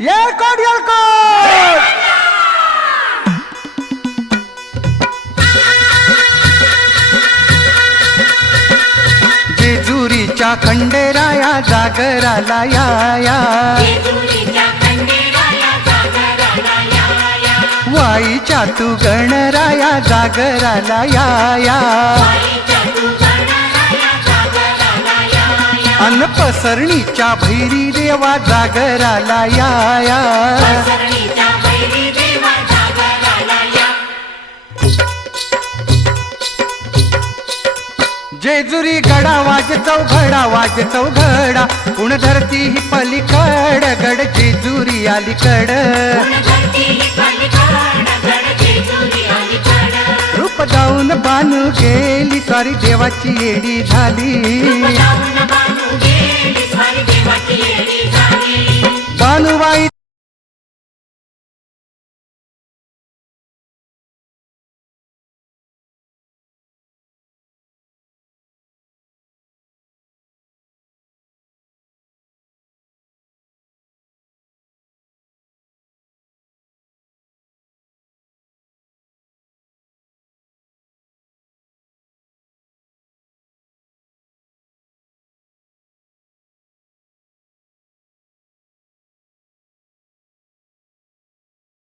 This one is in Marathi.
येळकोट येळकोट जेजुरीच्या खंडेराया जागराला या वाईच्या तू गणराया जागराला या अन पसरणीच्या भैरी देवा जागराला या जेजुरी गडा वाजतो घडा उण धरती ही पलीकड गड जेजुरी अलीकड रूप जाऊन बानू गेली सॉरी देवाची येडी झाली बानुबाई